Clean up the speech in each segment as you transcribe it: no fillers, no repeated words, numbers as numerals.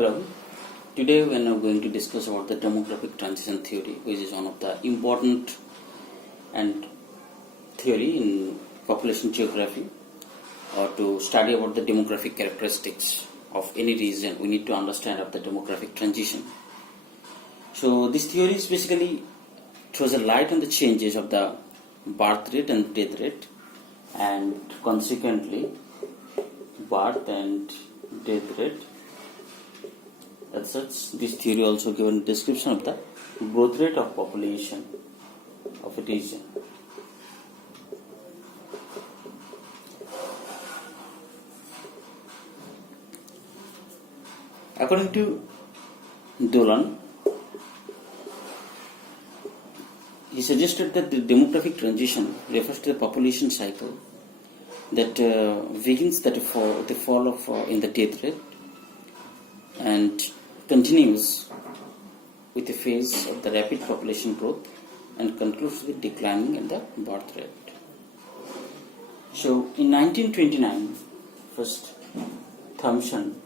Hello. Today we are now going to discuss about the demographic transition theory, which is one of the important and theory in population geography, or to study about the demographic characteristics of any region. We need to understand of the demographic transition. So this theory is basically throws a light on the changes of the birth rate and death rate, and consequently birth and death rate. As such, this theory also given description of the growth rate of population of a region. According to Dolan, he suggested that the demographic transition refers to the population cycle that begins with the fall of in the death rate and continues with a phase of the rapid population growth and concludes with declining in the birth rate. So in 1929, first Thomson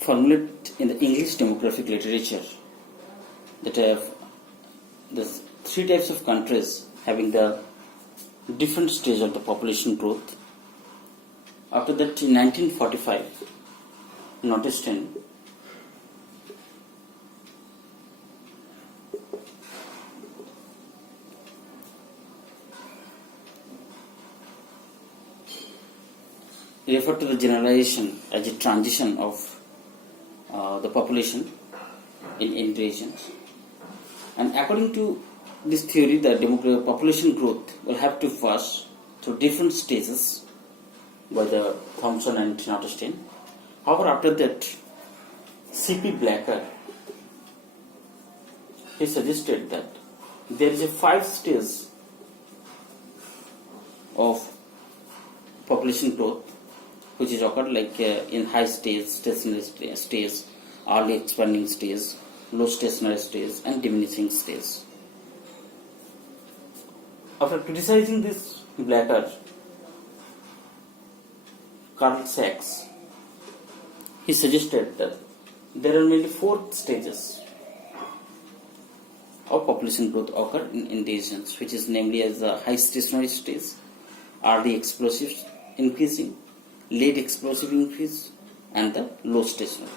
formulated in the English demographic literature that have the three types of countries having the different stage of the population growth. After that, in 1945, Notestein referred to the generalization as a transition of the population in regions. And according to this theory, the population growth will have to pass through different stages by the Thomson and Notestein. However, after that, C.P. Blacker, he suggested that there is a 5 stages of population growth which is occurred like in high stage, stationary stage, early expanding stage, low stationary stage, and diminishing stage. After criticizing this Blacker, Carl Sachs, he suggested that there are mainly 4 stages of population growth occur in regions, which is namely as the high stationary stage, early explosive increasing, late explosive increase, and the low stationary.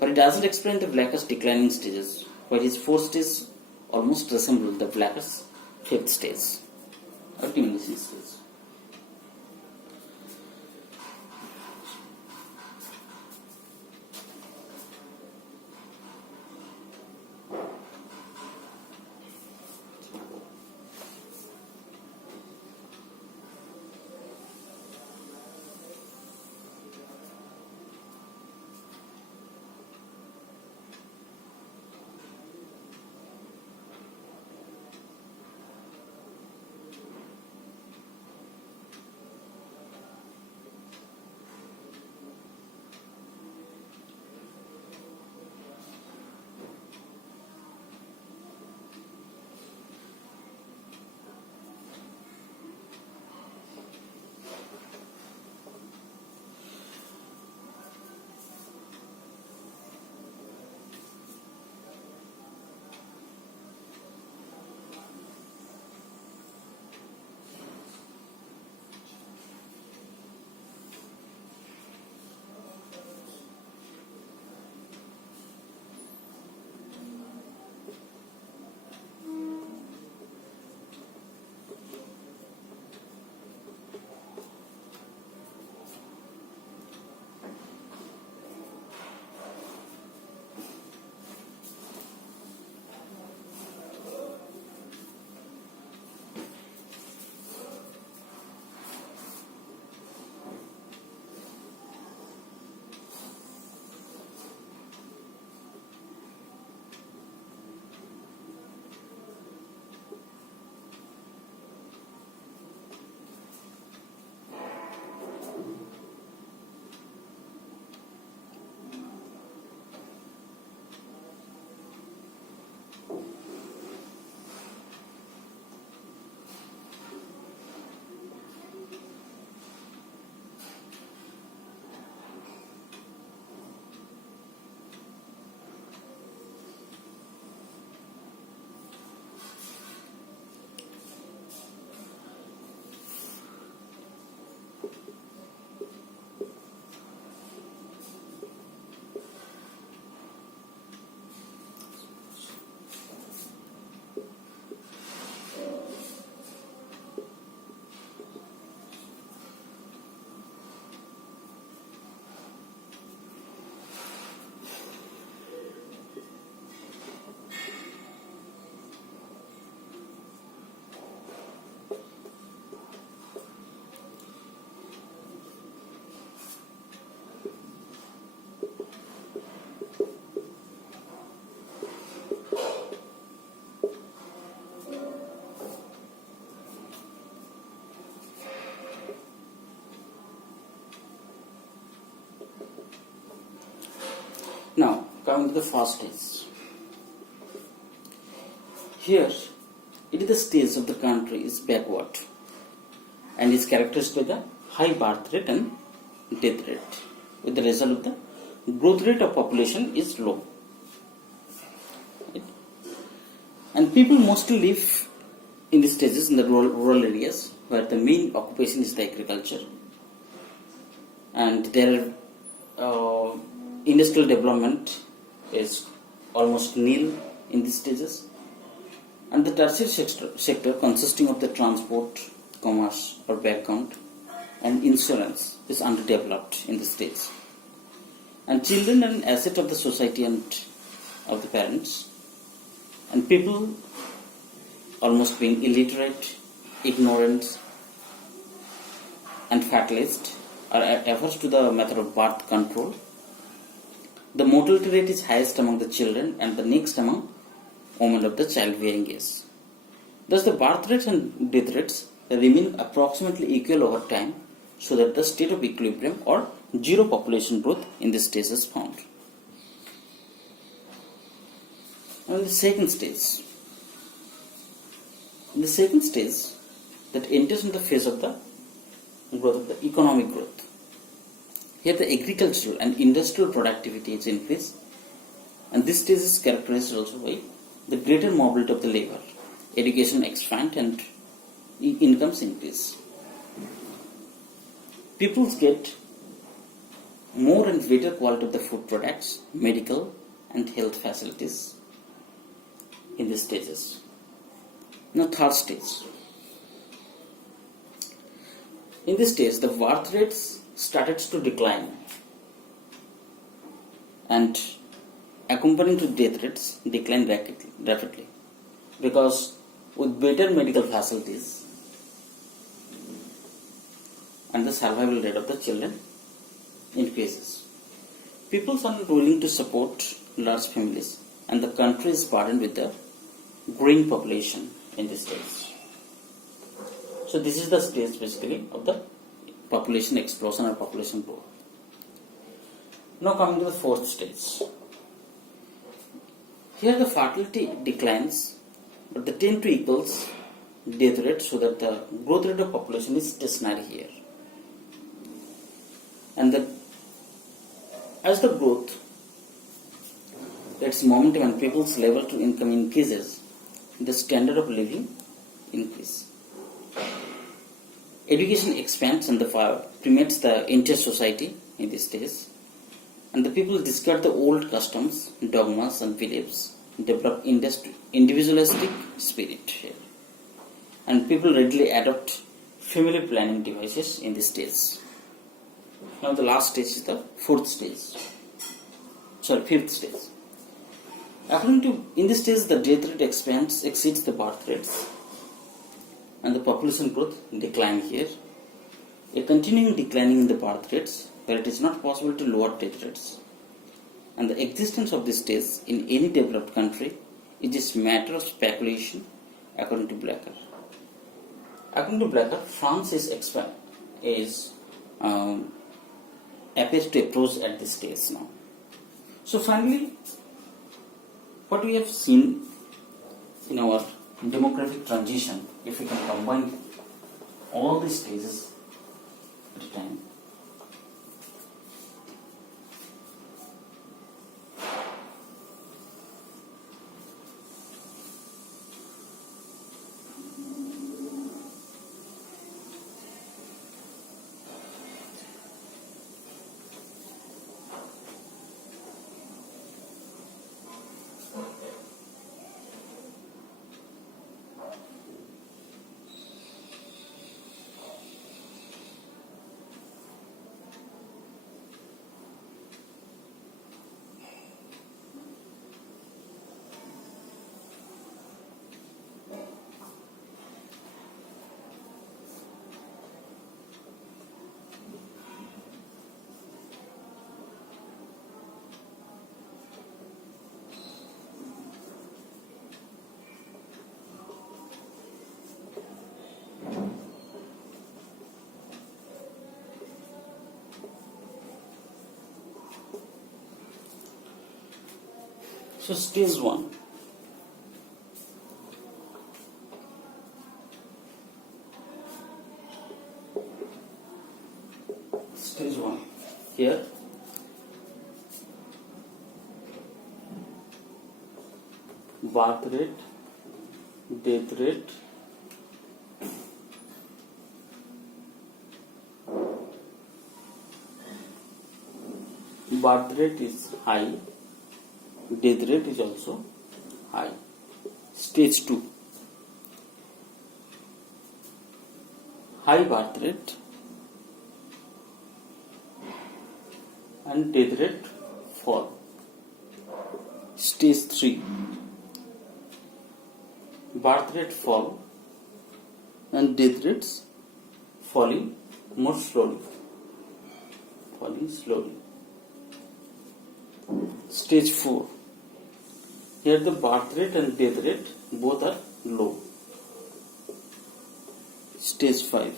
But it doesn't explain the Blacker's declining stages, where his 4 stages almost resemble the Blacker's 5th stage or diminishing stage. coming to the first stage. Here, it is the stage of the country is backward and is characterized by the high birth rate and death rate. With the result of the growth rate of population is low. Right? And people mostly live in these stages in the rural areas where the main occupation is the agriculture. And their industrial development is almost nil in these stages. And the tertiary sector consisting of the transport, commerce or background and insurance is underdeveloped in the states. And children are an asset of the society and of the parents. And people almost being illiterate, ignorant and fatalist are averse to the method of birth control. The mortality rate is highest among the children and the next among women of the childbearing age. Thus the birth rates and death rates remain approximately equal over time so that the state of equilibrium or zero population growth in this stage is found. And the second stage. In the second stage that enters in the phase of the growth of the economic growth. Here the agricultural and industrial productivity is increased and this stage is characterized also by the greater mobility of the labor, education expand and incomes increase. People get more and greater quality of the food products, medical and health facilities in these stages. Now third stage. In this stage the birth rates started to decline and accompanying to death rates decline rapidly because with better medical facilities and the survival rate of the children increases. People are not willing to support large families and the country is burdened with the growing population in this stage. So this is the stage basically of the population explosion or population growth. Now coming to the fourth stage. Here the fertility declines, but the tend to equals death rate so that the growth rate of population is stationary here. And as the growth its momentum and people's level to income increases, the standard of living increase. Education expands and the permeates the entire society in this stage. And the people discard the old customs, dogmas and beliefs, develop individualistic spirit here. And people readily adopt family planning devices in this stage. Now the last stage is the fifth stage. In this stage the death rate exceeds the birth rates and the population growth decline here. A continuing declining in the birth rates where it is not possible to lower death rates. And the existence of this stage in any developed country is just a matter of speculation according to Blacker. According to Blacker, France appears to approach at this stage now. So finally, what we have seen in our demographic transition, if we can combine all these stages at a time, So stage 1. Stage 1. Here birth rate, death rate, birth rate is high, death rate is also high. Stage 2. High birth rate and death rate fall. Stage 3. Birth rate fall and death rates falling more slowly. Stage 4. Here the birth rate and death rate both are low. Stage 5.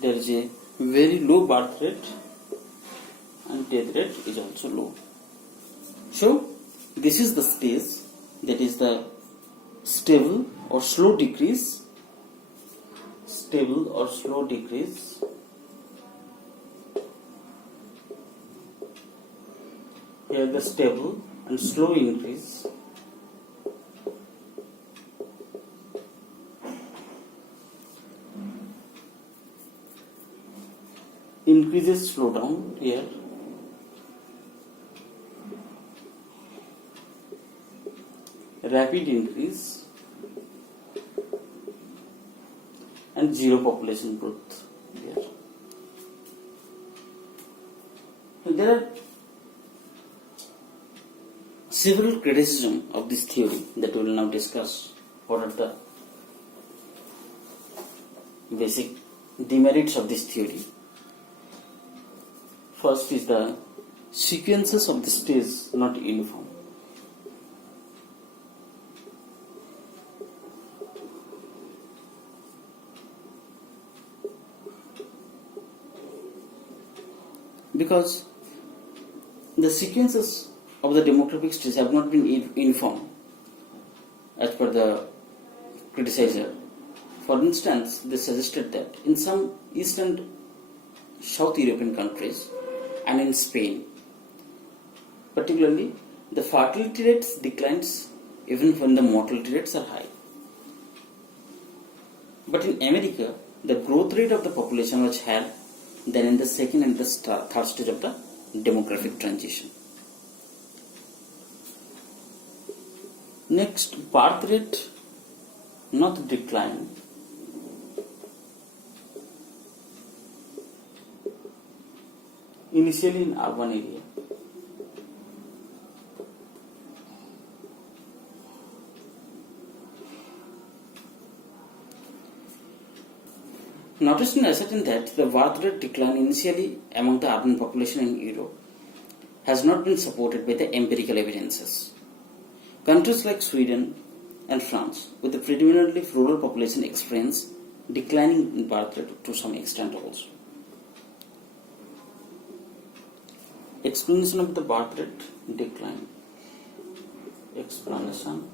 There is a very low birth rate and death rate is also low. So this is the stage, that is the stable or slow decrease. Stable or slow decrease. Here the stable and slow increase. Increases slow down here. Rapid increase and zero population growth here. So there are several criticisms of this theory that we will now discuss. What are the basic demerits of this theory? First is the sequences of the stage not uniform. Because the sequences of the demographic stage have not been uniform as per the criticizer. For instance, they suggested that in some East and South European countries and in Spain, particularly, the fertility rates declines even when the mortality rates are high. But in America, the growth rate of the population was higher than in the second and the third stage of the demographic transition. Next, birth rate not decline. Initially in urban area. Notice and ascertain that the birth rate decline initially among the urban population in Europe has not been supported by the empirical evidences. Countries like Sweden and France, with a predominantly rural population, experience declining in birth rate to some extent also. Explanation of the birth rate decline. Explanation.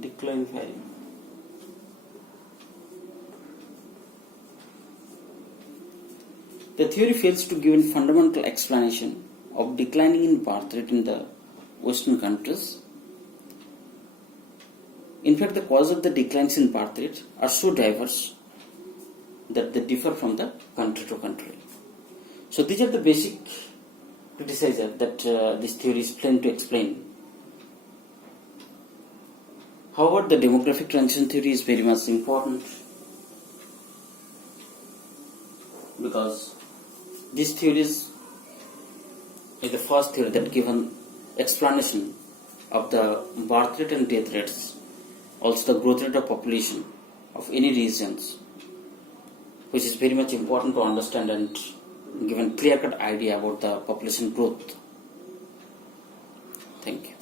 Decline value. The theory fails to give a fundamental explanation of declining in birth rate in the Western countries. In fact, the cause of the declines in birth rate are so diverse that they differ from the country to country. So these are the basic criticizers that this theory is planned to explain. However, the demographic transition theory is very much important because this theory is the first theory that given explanation of the birth rate and death rates, also the growth rate of population of any regions, which is very much important to understand and give a clear-cut idea about the population growth. Thank you.